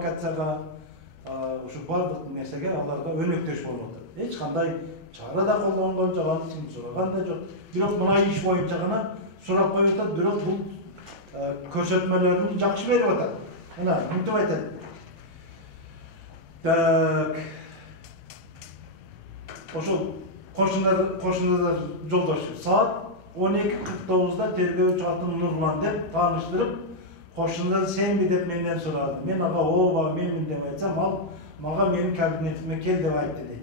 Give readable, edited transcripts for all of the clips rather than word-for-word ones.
провокацияга, ушу бардык нерсеге аларга өнөктөш болуп атат. Эч кандай чара да колдонгон жок, аны ким сураган да жок. Бирок мына иш боюнча гана сурап коюп атат, бирок бул көрсөтмөлөрүн жакшы берип атат. Мына мынтип айтат. Так. Ошол кошуналар жолдош саат 12:49-да тергөөчү атын Нурлан деп тааныштырып, кошуналар сенби деп менден сурады. Мен ага ооба менмин деп айтсам, ал мага менин кабинетиме кел деп айтты дейт.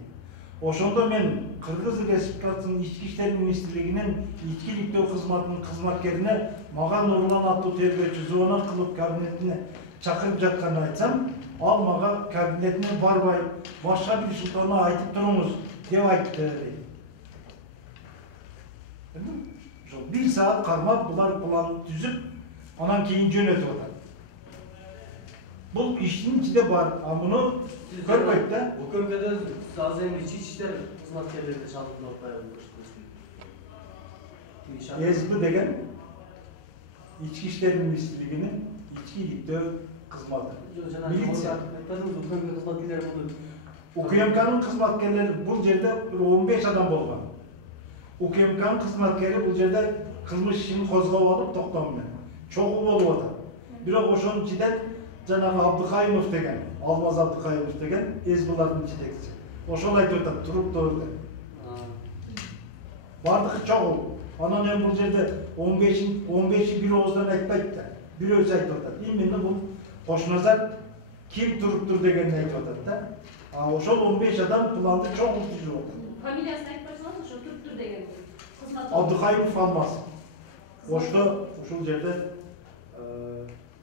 Ошондо мен Кыргыз Республикасынын Ички иштер министрлигинин ички иликтөө кызматынын кызматкерине мага Нурлан аттуу тергөөчү звонок кылып кабинетине чакырып жатканын айтсам, ал мага кабинетине барбай, башка бир шылтоону айтып туруңуз деп айтты. Ошо 1 саат кармап булар план түзүп, анан кийин жөнөтүп атат. Бул иштин ичинде бар, а муну көрбөйт да. УКМКда азыр эми ички иштер кызматкерлерди чалгындырып атпайбы? СБ деген ички иштер министрлигинин ички иликтөө кызматы. Милиция. УКМКнын кызматкерлери бул жерде 15 адам болгон. УКМКнын кызматкери бул жерде кылмыш ишин козгоп алып токтоо менен чогуу болуп атат. Бирок ошонун ичинде жанагы Абдыкайымов деген, Алмаз Абдыкайымов деген СБлардын жетекчиси. Ошол айтып атат, туруптуу деп. Бардыгы чогуу. Анан эми бул жерде 15 бир ооздон айтпайт да. Бирөөсү айтып атат. Именно бул Кошуназар ким туруптур дегенди айтып атат да. А ошол 15 адам планды чогуу түзүп атат. Фамилиясын айтып койсоңуз, ошо туруптур деген кызмат. Абдыкайымов Алмаз. Ошол жерде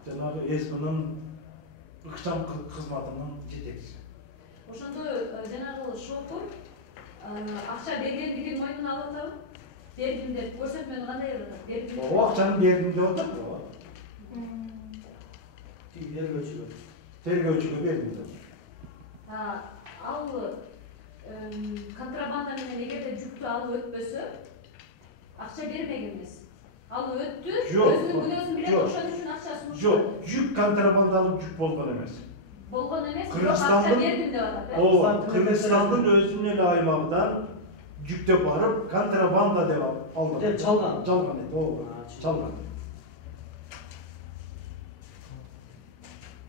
жанагы СБнын ыкчам кызматынын жетекчиси. Ошондо жанагы шофер акча бергендигин мойнуна алып атабы? Бергим деп көрсөтмөнү кандай берип атат? Бергим. Ооба, акчаны бергим деп атат. Тергөөчүгө бергим деп. Ал контрабанда менен эгерде жүктү алып өтпөсө, акча бермек эмес. Ал өттү, өзүнүн күнөөсүн билет, ошон үчүн акчасын ушул. Жок, жүк контрабандалык жүк болгон эмес. Болгон эмес, бирок акча бердим деп атат. Ооба, Кыргызстандын өзүнүн эле аймагынан жүктөп барып, контрабанда деп алган. Деп чалган. Чалган эт, ооба, чалган.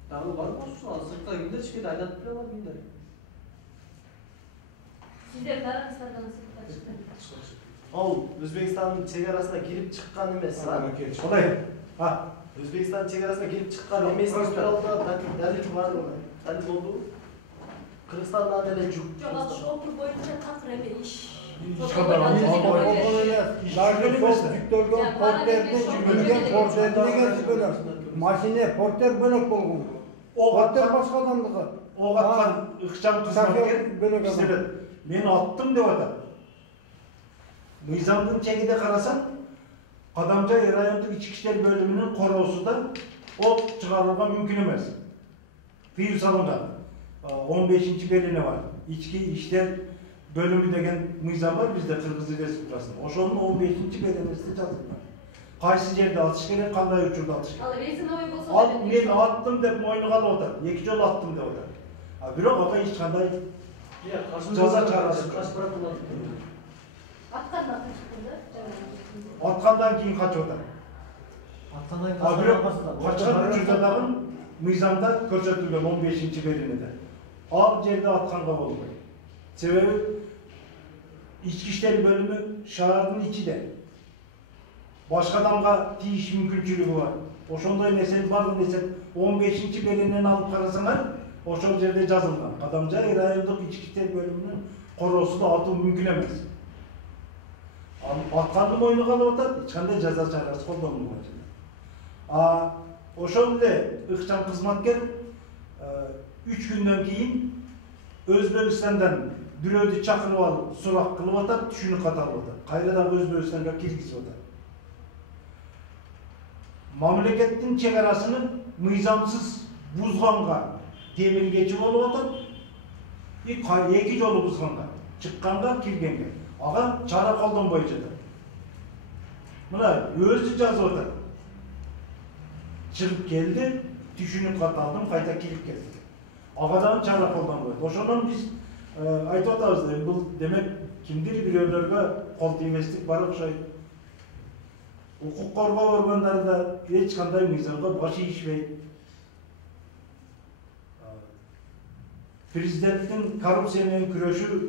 Дагы барбы ошол сыртка кимдер чыкты, айдатып турган кимдер? Сиздер дараңыздардан сыртка чыкты. Ал Өзбекстандын чек арасына кирип чыккан эмес, а? Кандай? Өзбекстандын чек арасына кирип чыккан эмес тууралуу далил барбы? Далил болдубу? Кыргызстандан деле жүк. Жок, ал шофер боюнча такыр эме иш. Машине портер бөлөк болгон. Портер башка адамдыкы. Огаткан ыкчам кызматкер иштебет. Мен аттым деп атат. Мыйзамдын чегиде карасам, Кадамжай райондук ички иштер бөлүмүнүн короосунда ок чыгарууга мүмкүн эмес. Тыюу салынган. 15-белине бар. Ички иштер бөлүмү деген мыйзам бар бизде Кыргыз Республикасында. Ошонун 15-беленесинде жазылган. Кайсы жерде атыш керек, кандай учурда атыш керек. Ал резиновый болсо Ал мен аттым деп мойнуга алып атат. 2 жолу аттым деп атат. Бирок ага эч кандай жаза чарасы жок. Аткандан качты да, Аткандан кийин качып атат. Бирок качкан учурда дагы мыйзамда көрсөтүлгөн 15-белинеде. Ал жерде атканга болбойт. Себеби ички иштер бөлүмү шаардын ичинде. Башка адамга тийиш мүмкүнчүлүгү бар. Ошондой нерсени бардык нерсе 15-белинен алып карасаңар, ошол жерде жазылган. Кадамжай райондук ички иштер бөлүмүнүн короосунда атуу мүмкүн эмес. Атканды мойнуга алып атат, эч кандай жаза чарасы колдонулбайт. Ошол эле ыкчам кызматкер 3 күндөн кийин Өзбекстандан бирөөдү чакырып алып сурак кылып атат, түшүнүк кат алып атат. Кайра дагы Өзбекстанга киргизип атат. Мамлекеттин чек арасын мыйзамсыз бузганга темиргечи болуп атат. 2 жолу бузганга, чыкканга, киргенге. Ага чара колдонбой жатат. Мына өзү жазып атат. Чыгып келди, түшүнүп каталдым, кайта кирип келдим. Ага дагы чара колдонбойт. Ошондон биз айтып атабыз, бул демек кимдир бирөөлөргө кол тийбестик бар окшойт. Укук коргоо органдары да эч кандай мыйзамга баш ийишпейт. Президенттин коррупция менен күрөшүү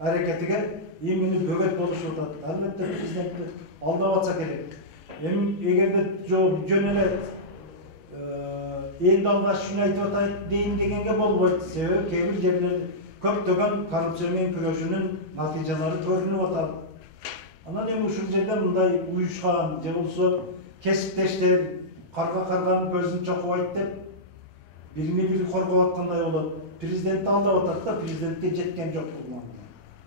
аракетиге эмини бөгөт болушуп атат. Албетте президентти алдап атса керек. Эми эгерде жөн эле эң алгач ушуну айтып атайт дейин дегенге болбойт. Себеби кээ бир жерлерде көптөгөн коррупция менен күрөшүүнүн натыйжалары көрүнүп атат. Анан эми ушул жерде мындай уюшкан же болбосо кесиптештер карга көзүн чокубайт деп биrini бири коргоп аткандай болот. Президентти алдап атат да президентке жеткен жок бул.